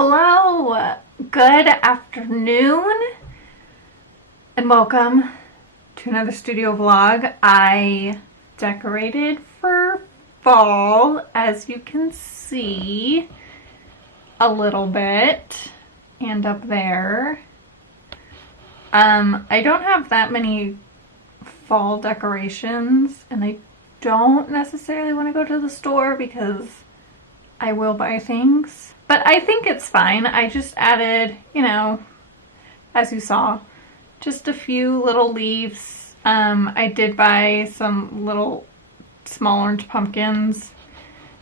Hello, good afternoon, and welcome to another studio vlog. I decorated for fall, as you can see, a little bit, and up there. I don't have that many fall decorations, and I don't necessarily want to go to the store because I will buy things. But I think it's fine. I just added, as you saw, just a few little leaves. I did buy some little small orange pumpkins.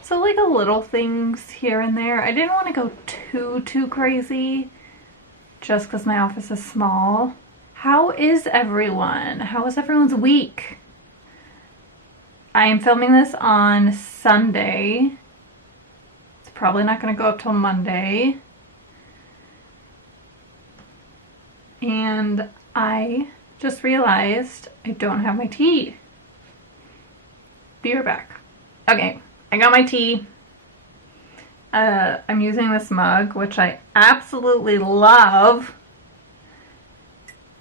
So like a little things here and there. I didn't want to go too crazy just because my office is small. How is everyone? How is everyone's week? I am filming this on Sunday. Probably not going to go up till Monday. And I just realized I don't have my tea. Be right back. Okay, I got my tea. I'm using this mug, which I absolutely love.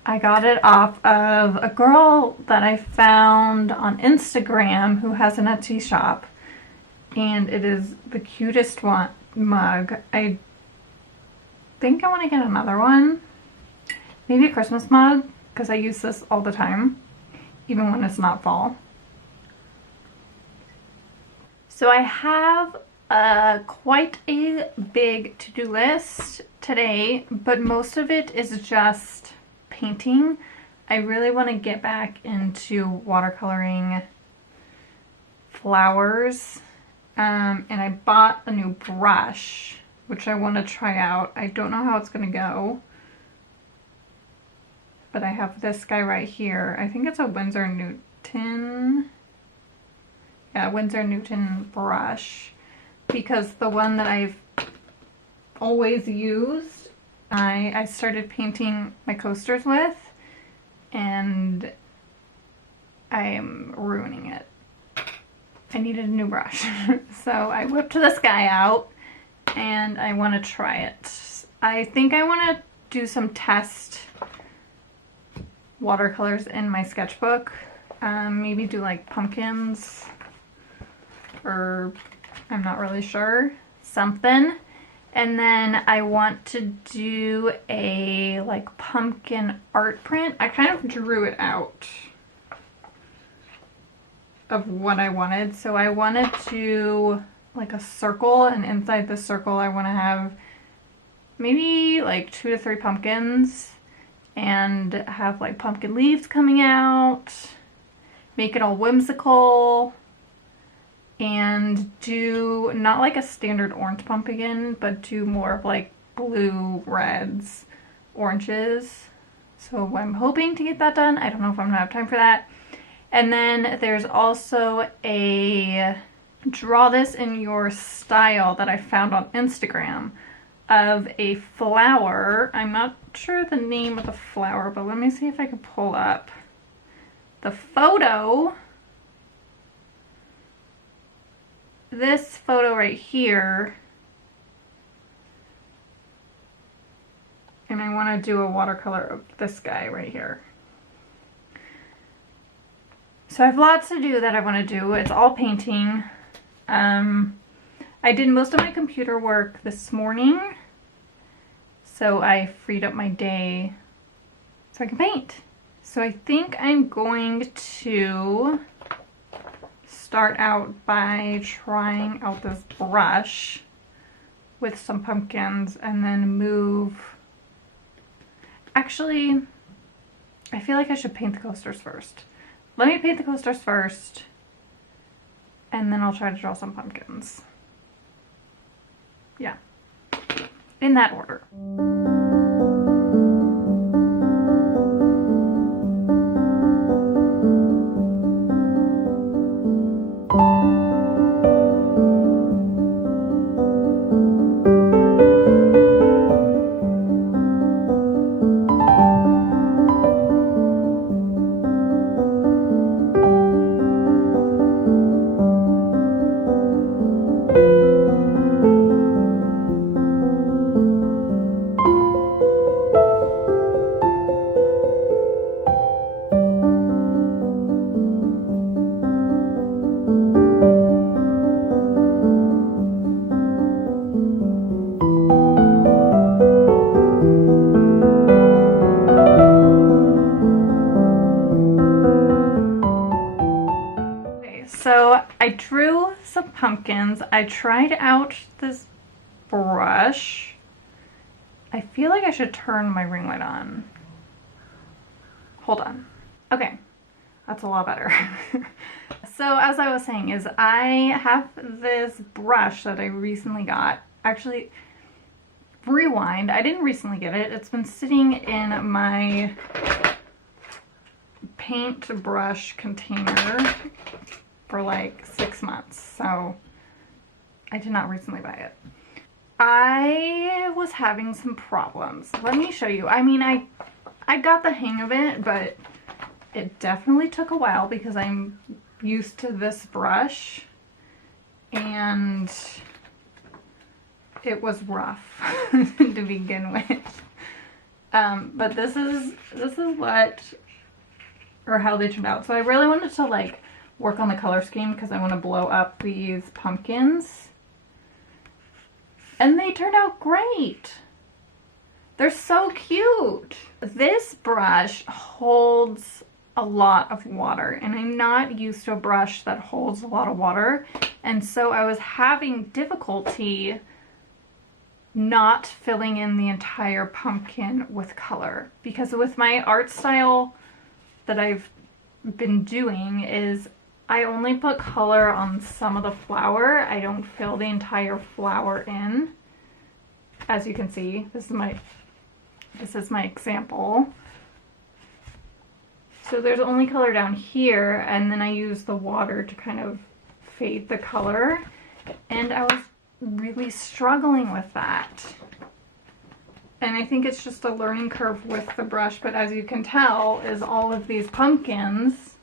I got it off of a girl that I found on Instagram who has an Etsy shop. And it is the cutest mug. I think I want to get another one. Maybe a Christmas mug, because I use this all the time, even when it's not fall. So I have quite a big to-do list today, but most of it is just painting. I really want to get back into watercoloring flowers. And I bought a new brush, which I want to try out. I don't know how it's going to go. But I have this guy right here. I think it's a Winsor Newton. Yeah, Winsor Newton brush. Because the one that I've always used, I started painting my coasters with. And I'm ruining it. I needed a new brush. So I whipped this guy out and I want to try it. I think I want to do some test watercolors in my sketchbook. Maybe do like pumpkins or I'm not really sure. Something. And then I want to do a like pumpkin art print. I kind of drew it out of what I wanted. So I wanted to like a circle, and inside the circle I want to have maybe like 2 to 3 pumpkins and have like pumpkin leaves coming out, make it all whimsical, and do not like a standard orange pumpkin, but do more of like blue, reds, oranges. So I'm hoping to get that done. I don't know if I'm gonna have time for that. And then there's also a draw this in your style that I found on Instagram of a flower. I'm not sure the name of the flower, but let me see if I can pull up the photo. This photo right here. And I want to do a watercolor of this guy right here. So I have lots to do that I want to do. It's all painting. I did most of my computer work this morning, so I freed up my day so I can paint. So I think I'm going to start out by trying out this brush with some pumpkins and then move. Actually, I feel like I should paint the coasters first. Let me paint the coasters first, and then I'll try to draw some pumpkins. Yeah, in that order. pumpkins. I tried out this brush. I feel like I should turn my ring light on. Hold on. Okay, that's a lot better. So as I was saying is I have this brush that I recently got. Actually, rewind, I didn't recently get it. It's been sitting in my paint brush container for like 6 months. So I did not recently buy it. I was having some problems. Let me show you. I mean, I got the hang of it, but it definitely took a while because I'm used to this brush and it was rough to begin with. But this is what, or how they turned out. So I really wanted to like work on the color scheme because I want to blow up these pumpkins. And they turned out great. They're so cute. This brush holds a lot of water and I'm not used to a brush that holds a lot of water. And so I was having difficulty not filling in the entire pumpkin with color. Because with my art style that I've been doing is I only put color on some of the flower. I don't fill the entire flower in. As you can see, this is my example. So there's only color down here, and then I use the water to kind of fade the color. And I was really struggling with that. And I think it's just a learning curve with the brush, but as you can tell, is all of these pumpkins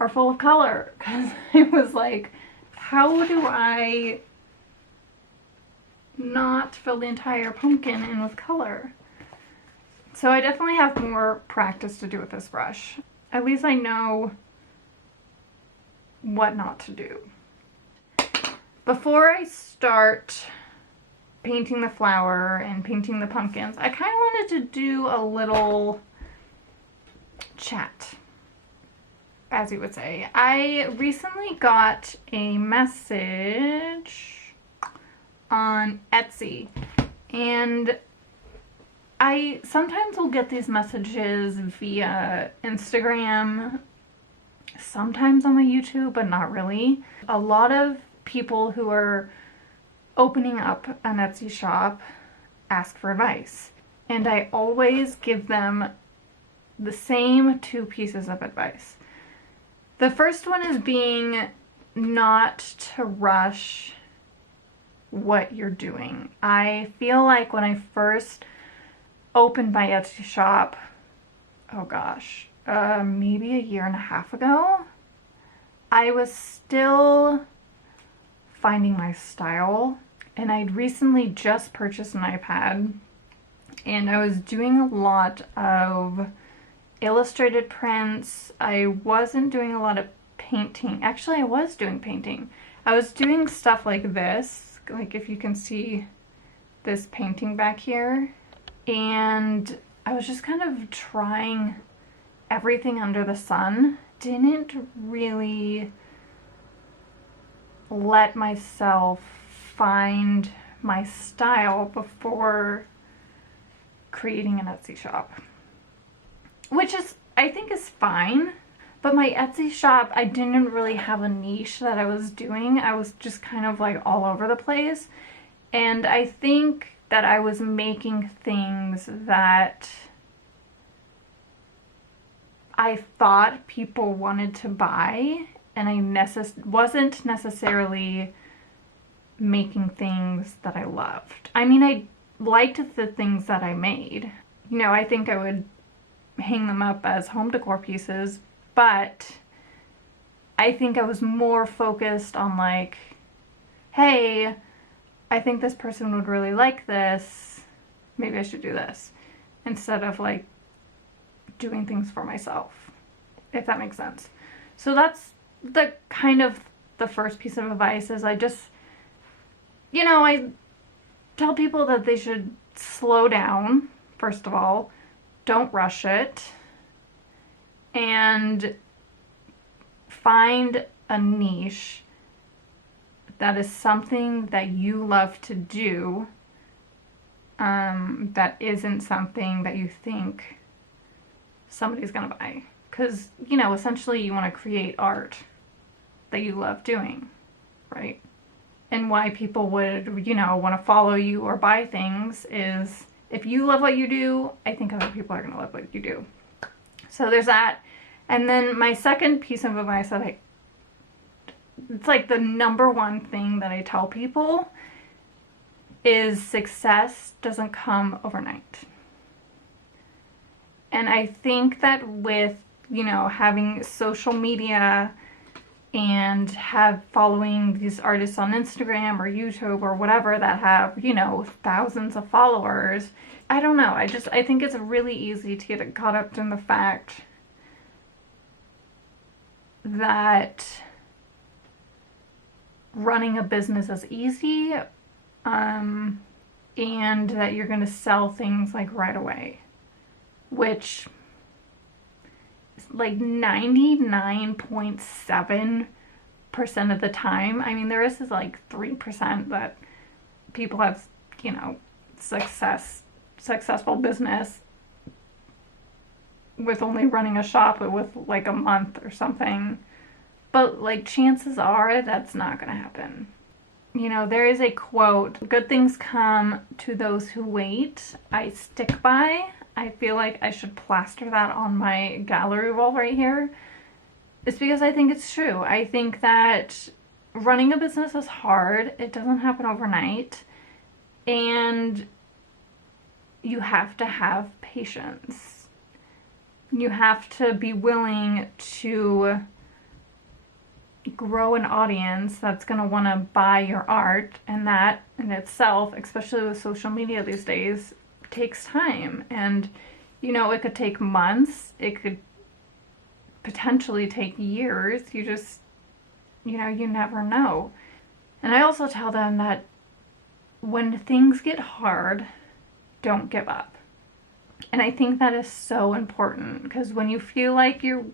are full of color. Because I was like, how do I not fill the entire pumpkin in with color? So I definitely have more practice to do with this brush. At least I know what not to do. Before I start painting the flower and painting the pumpkins, I kind of wanted to do a little chat, as you would say. I recently got a message on Etsy, and I sometimes will get these messages via Instagram, sometimes on my YouTube, but not really. A lot of people who are opening up an Etsy shop ask for advice, and I always give them the same 2 pieces of advice. The first one is being not to rush what you're doing. I feel like when I first opened my Etsy shop, oh gosh, maybe a year and a half ago, I was still finding my style, and I'd recently just purchased an iPad, and I was doing a lot of illustrated prints. I wasn't doing a lot of painting. Actually, I was doing painting. I was doing stuff like this, like if you can see this painting back here, and I was just kind of trying everything under the sun. Didn't really let myself find my style before creating an Etsy shop, which is, I think, is fine. But my Etsy shop, I didn't really have a niche that I was doing. I was just kind of like all over the place. And I think that I was making things that I thought people wanted to buy, and I wasn't necessarily making things that I loved. I mean, I liked the things that I made. You know, I think I would hang them up as home decor pieces, but I think I was more focused on like, hey, I think this person would really like this, maybe I should do this, instead of like doing things for myself, if that makes sense. So that's the kind of the first piece of advice is I just, you know, I tell people that they should slow down, first of all, don't rush it, and find a niche that is something that you love to do, that isn't something that you think somebody's gonna buy. Because, essentially you want to create art that you love doing, right? And why people would, want to follow you or buy things is if you love what you do, I think other people are going to love what you do. So there's that. And then my second piece of advice that it's like the number one thing that I tell people is success doesn't come overnight. And I think that with, having social media and following these artists on Instagram or YouTube or whatever that have, thousands of followers, I don't know. I think it's really easy to get caught up in the fact that running a business is easy, and that you're going to sell things like right away, which is like 99.7% of the time. I mean, there is this like 3% that people have, successful business with only running a shop with like a month or something. But like chances are that's not going to happen. There is a quote, good things come to those who wait. I stick by. I feel like I should plaster that on my gallery wall right here. It's because I think it's true. I think that running a business is hard. It doesn't happen overnight. And you have to have patience. You have to be willing to grow an audience that's going to want to buy your art, and that in itself, especially with social media these days, takes time. And it could take months, it could potentially take years. You just you never know. And I also tell them that when things get hard, don't give up. And I think that is so important, because when you feel like you're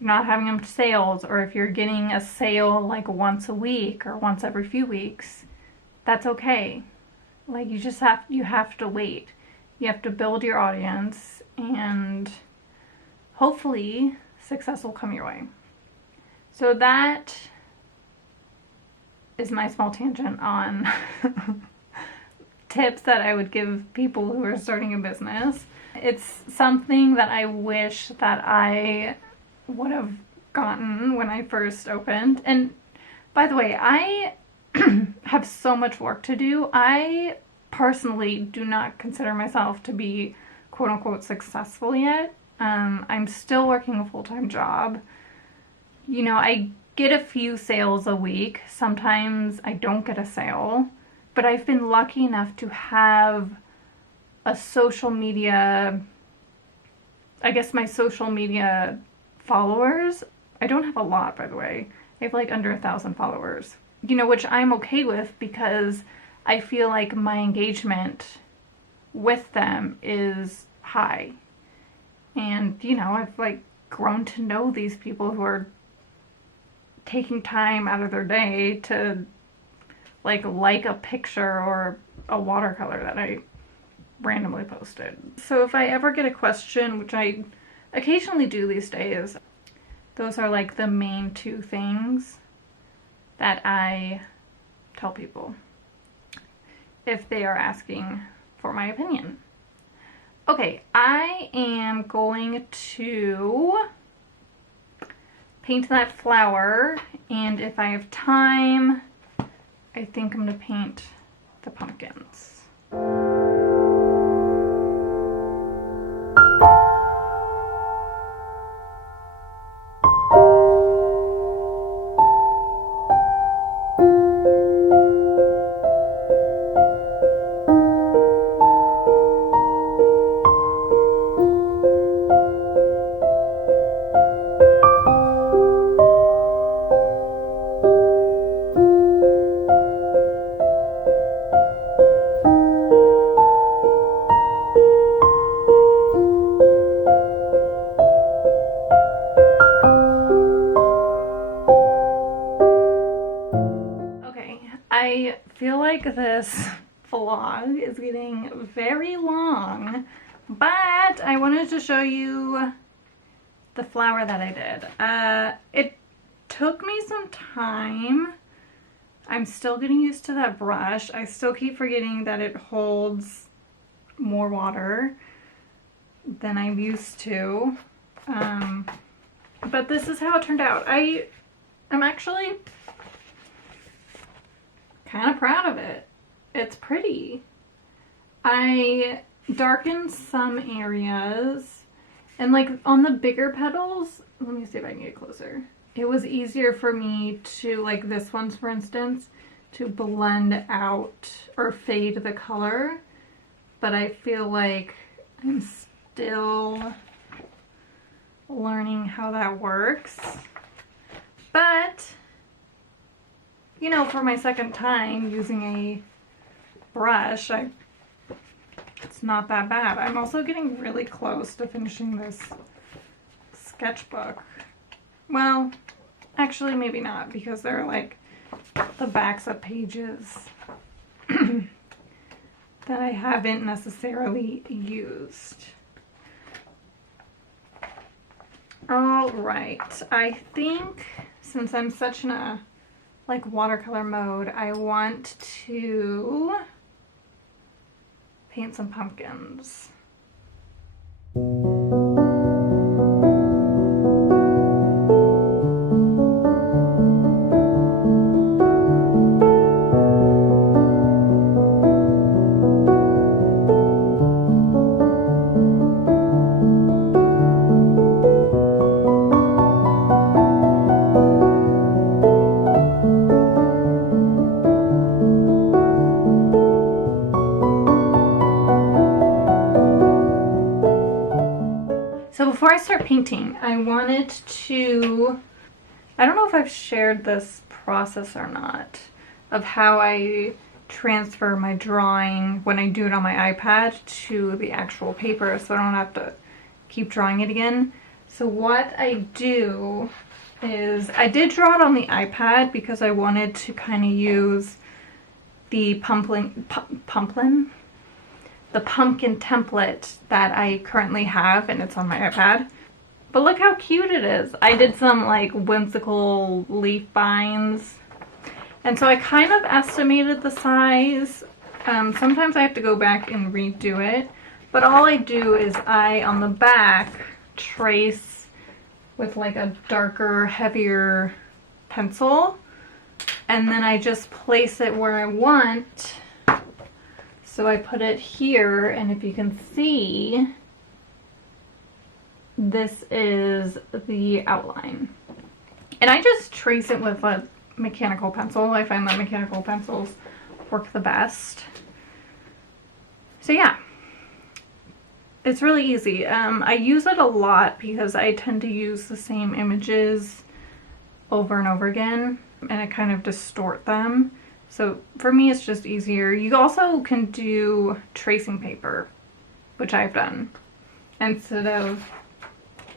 not having enough sales, or if you're getting a sale like once a week or once every few weeks, that's okay. Like you have to wait. You have to build your audience, and hopefully success will come your way. So that is my small tangent on tips that I would give people who are starting a business. It's something that I wish that I would have gotten when I first opened. And by the way, I have so much work to do. I personally do not consider myself to be quote unquote successful yet. I'm still working a full-time job. I get a few sales a week. Sometimes I don't get a sale, but I've been lucky enough to have a social media, I guess my social media followers. I don't have a lot, by the way. I have like under 1,000 followers, which I'm okay with, because I feel like my engagement with them is high. And, I've like grown to know these people who are taking time out of their day to like a picture or a watercolor that I randomly posted. So if I ever get a question, which I occasionally do these days, those are like the main two things that I tell people if they are asking for my opinion. Okay, I am going to paint that flower, and if I have time, I think I'm going to paint the pumpkins. this vlog is getting very long, but I wanted to show you the flower that I did. It took me some time. I'm still getting used to that brush. I still keep forgetting that it holds more water than I'm used to. But this is how it turned out. I'm actually kind of proud of it. It's pretty. I darkened some areas, and like on the bigger petals, let me see if I can get closer. It was easier for me to, like this one's for instance, to blend out or fade the color, but I feel like I'm still learning how that works. But, you know, for my second time using a brush, it's not that bad. I'm also getting really close to finishing this sketchbook. Well, actually maybe not, because they're like the backs of pages that I haven't necessarily used. All right, I think since I'm such in a like watercolor mode, I want to paint some pumpkins. So before I start painting, I wanted to, I don't know if I've shared this process or not, of how I transfer my drawing when I do it on my iPad to the actual paper so I don't have to keep drawing it again. So what I do is, I did draw it on the iPad because I wanted to kind of use the pumpkin template that I currently have, and it's on my iPad. But look how cute it is. I did some like whimsical leaf binds, and so I kind of estimated the size. Sometimes I have to go back and redo it, but all I do is on the back trace with like a darker, heavier pencil, and then I just place it where I want. So I put it here, and if you can see, this is the outline. And I just trace it with a mechanical pencil. I find that mechanical pencils work the best. So yeah, it's really easy. I use it a lot because I tend to use the same images over and over again, and I kind of distort them. So for me, it's just easier. You also can do tracing paper, which I've done, instead of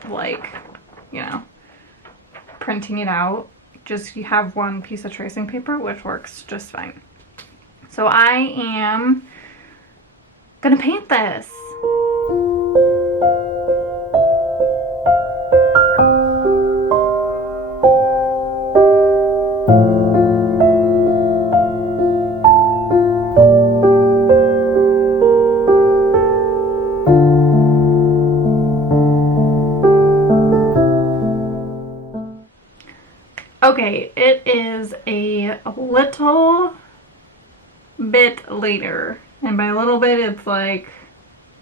like, you know, printing it out. Just you have one piece of tracing paper, which works just fine. So I am gonna paint this. Okay, it is a little bit later, and by a little bit it's like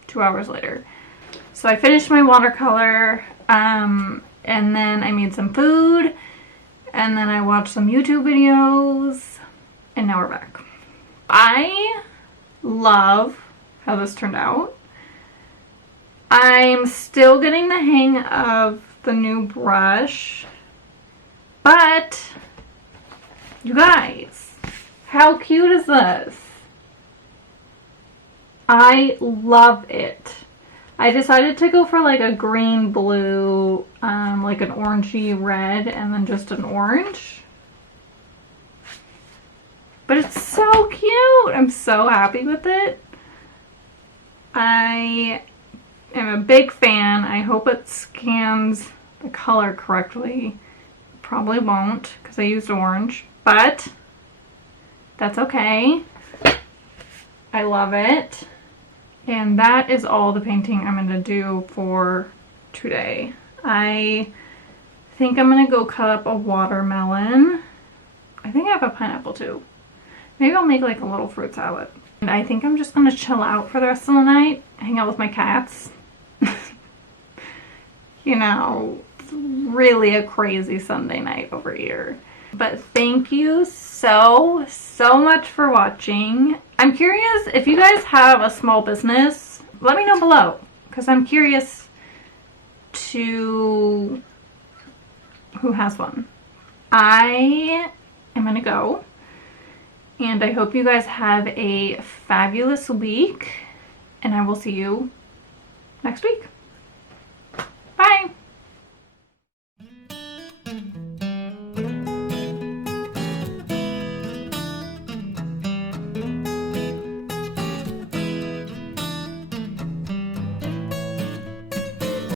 2 hours later. So I finished my watercolor, and then I made some food, and then I watched some YouTube videos, and now we're back. I love how this turned out. I'm still getting the hang of the new brush. But, you guys, how cute is this? I love it. I decided to go for like a green blue, like an orangey red, and then just an orange. But it's so cute. I'm so happy with it. I am a big fan. I hope it scans the color correctly. Probably won't because I used orange, but that's okay. I love it. And that is all the painting I'm going to do for today. I think I'm going to go cut up a watermelon. I think I have a pineapple too. Maybe I'll make like a little fruit salad. And I think I'm just going to chill out for the rest of the night, hang out with my cats. You know, it's really a crazy Sunday night over here. But thank you so much for watching. I'm curious if you guys have a small business, let me know below because I'm curious to who has one. I am gonna go and I hope you guys have a fabulous week and I will see you next week.